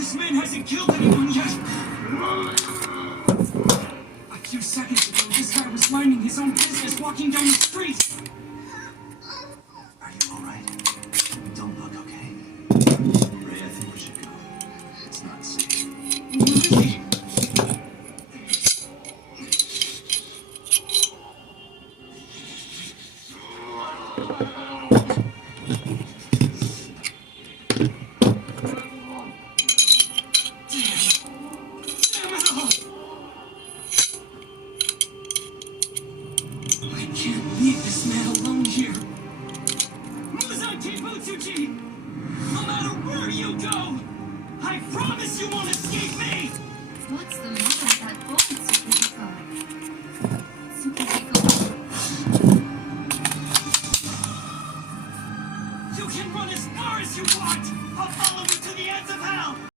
This man hasn't killed anyone yet. A few seconds ago, this guy was minding his own business walking down the street. Are you alright? Don't look, okay? Ray, I think we should go. It's not safe. Where is he?